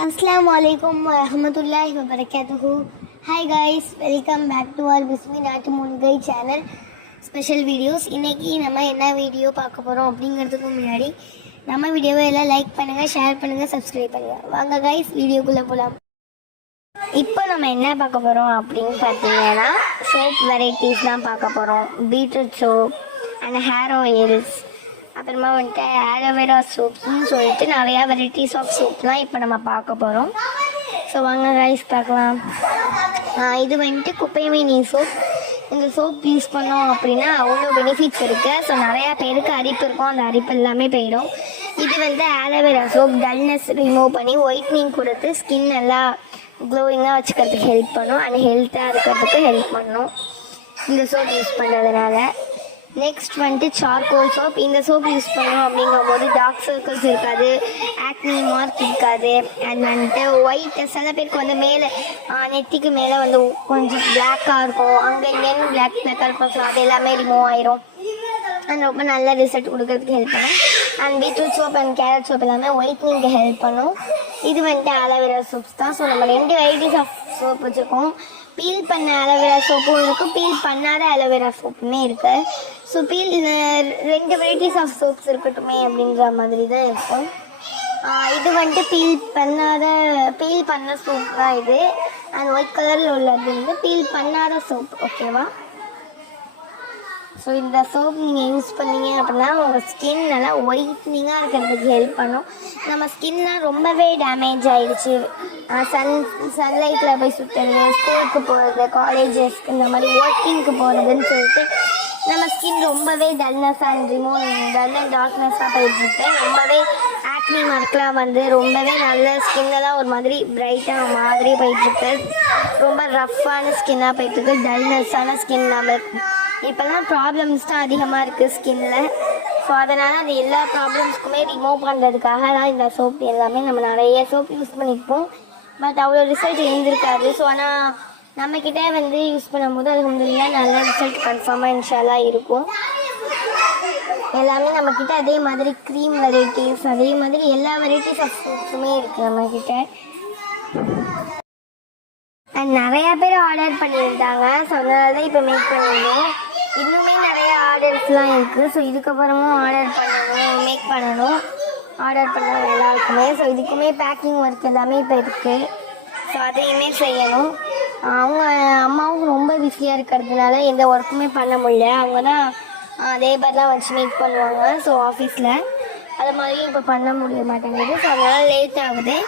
Assalamualaikum warahmatullahi wabarakatuh. Hi guys, welcome back to our Bismi Natu Mungai channel special videos. இன்றைக்கி நம்ம என்ன video பார்க்க போகிறோம் அப்படிங்கிறதுக்கு முன்னாடி நம்ம வீடியோவை எல்லாம் லைக் பண்ணுங்கள், ஷேர் பண்ணுங்கள், சப்ஸ்கிரைப் பண்ணுங்கள். வாங்க கைஸ் வீடியோக்குள்ளே போகலாம். இப்போ நம்ம என்ன பார்க்க போகிறோம் அப்படின்னு பார்த்தீங்கன்னா சோப் வெரைட்டிஸ் தான் பார்க்க போகிறோம். Beetroot soap and hair oils, அப்புறமா வந்துட்டு ஆலோவேரா சோப்ஸ்ன்னு சொல்லிட்டு நிறையா வெரைட்டிஸ் ஆஃப் சோப்லாம் இப்போ நம்ம பார்க்க போகிறோம். ஸோ வாங்க கைஸ் பார்க்கலாம். இது வந்துட்டு குப்பைமேனி சோப். இந்த சோப் யூஸ் பண்ணோம் அப்படின்னா அவ்வளோ பெனிஃபிட்ஸ் இருக்குது. ஸோ நிறையா பேருக்கு அரிப்பு இருக்கும், அந்த அரிப்பு எல்லாமே போயிடும். இது வந்து ஆலோவேரா சோப் டல்னஸ் ரிமூவ் பண்ணி ஒயிட்னிங் கொடுத்து ஸ்கின் நல்லா க்ளோயிங்காக வச்சுக்கிறதுக்கு ஹெல்ப் பண்ணும் அண்ட் ஹெல்த்தாக இருக்கிறதுக்கு ஹெல்ப் பண்ணும் இந்த சோப் யூஸ் பண்ணுறதுனால. நெக்ஸ்ட் வந்துட்டு சார்கோல் சோப். இந்த சோப் யூஸ் பண்ணோம் அப்படிங்கும்போது டார்க் சர்க்கிள்ஸ் இருக்காது, ஆக்னி மார்க் இருக்காது, அண்ட் வந்துட்டு ஒயிட் சில பேருக்கு வந்து மேலே நெத்திக்கு மேலே வந்து கொஞ்சம் பிளாக்காக இருக்கும், அங்கே இங்கேன்னு பிளாக்காக இருக்கும். ஸோ அது எல்லாமே ரிமூவ் ஆயிரும் அண்ட் ரொம்ப நல்ல ரிசல்ட் கொடுக்கறதுக்கு ஹெல்ப் பண்ணும். And beetroot soap and carrot soap எல்லாமே ஒயிட்னிங்க்கு ஹெல்ப் பண்ணும். இது வந்துட்டு ஆலோவேரா சோப்ஸ் தான். ஸோ நம்ம 2 வெரைட்டிஸ் ஆஃப் சோப் வச்சுருக்கோம். பீல் பண்ண ஆலோவேரா சோப்பும் இருக்குது, பீல் பண்ணாத ஆலோவேரா சோப்புமே இருக்குது. ஸோ 2 வெரைட்டிஸ் ஆஃப் சோப்ஸ் இருக்கட்டுமே அப்படின்ற மாதிரி தான் இருக்கும். இது வந்துட்டு பீல் பண்ண சோப் தான் இது. அண்ட் ஒயிட் கலரில் உள்ளது வந்து பீல் பண்ணாத சோப். ஓகேவா? ஸோ இந்த சோப் நீங்கள் யூஸ் பண்ணீங்க அப்படின்னா உங்கள் ஸ்கின் நல்லா ஒயிட்னிங்காக இருக்கிறதுக்கு ஹெல்ப் பண்ணும். நம்ம ஸ்கின்னால் ரொம்பவே டேமேஜ் ஆகிடுச்சு, சன்லைட்டில் போய் சுற்றுறது, ஸ்கூலுக்கு போகிறது, காலேஜஸ்க்கு இந்த மாதிரி ஒர்க்கிங்க்கு போகிறதுன்னு சொல்லிட்டு நம்ம ஸ்கின் ரொம்பவே டல்னஸ் அண்ட் டல் அண்ட் டார்க்னஸாக போயிட்டுருக்கு. ரொம்பவே ஆக்னி மார்க்லாம் வந்து ரொம்பவே நல்ல ஸ்கின்னெல்லாம் ஒரு மாதிரி பிரைட்டாக மாதிரி போயிட்டுருக்கு. ரொம்ப ரஃப்பான ஸ்கின்னாக போயிட்டுருக்கு, டல்னஸ்ஸான ஸ்கின். நம்ம இப்போல்லாம் ப்ராப்ளம்ஸ் தான் அதிகமாக இருக்குது ஸ்கின்னில். ஸோ அதனால் அந்த எல்லா ப்ராப்ளம்ஸ்க்குமே ரிமூவ் பண்ணுறதுக்காக தான் இந்த சோப் எல்லாமே நம்ம நிறைய சோப் யூஸ் பண்ணியிருப்போம். பட் அவ்வளோ ரிசல்ட் இருந்திருக்காது. ஸோ ஆனால் நம்மக்கிட்ட வந்து யூஸ் பண்ணும்போது அல்ஹம்துலில்லாஹ் நல்ல ரிசல்ட் கன்ஃபார்மாக இன்ஷால்லாஹ் இருக்கும். எல்லாமே நம்மக்கிட்ட அதே மாதிரி க்ரீம் வெரைட்டிஸ், அதே மாதிரி எல்லா வெரைட்டிஸ் ஆஃப் சோப்ஸுமே இருக்குது நம்மக்கிட்ட. அண்ட் நிறையா பேர் ஆர்டர் பண்ணியிருந்தாங்க. ஸோ அதனால தான் இப்போ மேக் பண்ணியிருந்தோம். இன்னுமே நிறைய ஆர்டர்ஸ்லாம் இருக்குது. ஸோ இதுக்கப்புறமும் மேக் பண்ணணும், ஆர்டர் பண்ணணும் எல்லாருக்குமே. ஸோ இதுக்குமே பேக்கிங் ஒர்க் எல்லாமே இப்போ இருக்குது. ஸோ அதையுமே செய்யணும். அவங்க அம்மாவும் ரொம்ப பிஸியாக இருக்கிறதுனால எந்த ஒர்க்குமே பண்ண முடியல. அவங்க தான் லேபர்லாம் வச்சு மேக் பண்ணுவாங்க. ஸோ ஆஃபீஸில் அது மாதிரியும் இப்போ பண்ண முடிய மாட்டேங்குது. ஸோ அதனால் லேட் ஆகுது.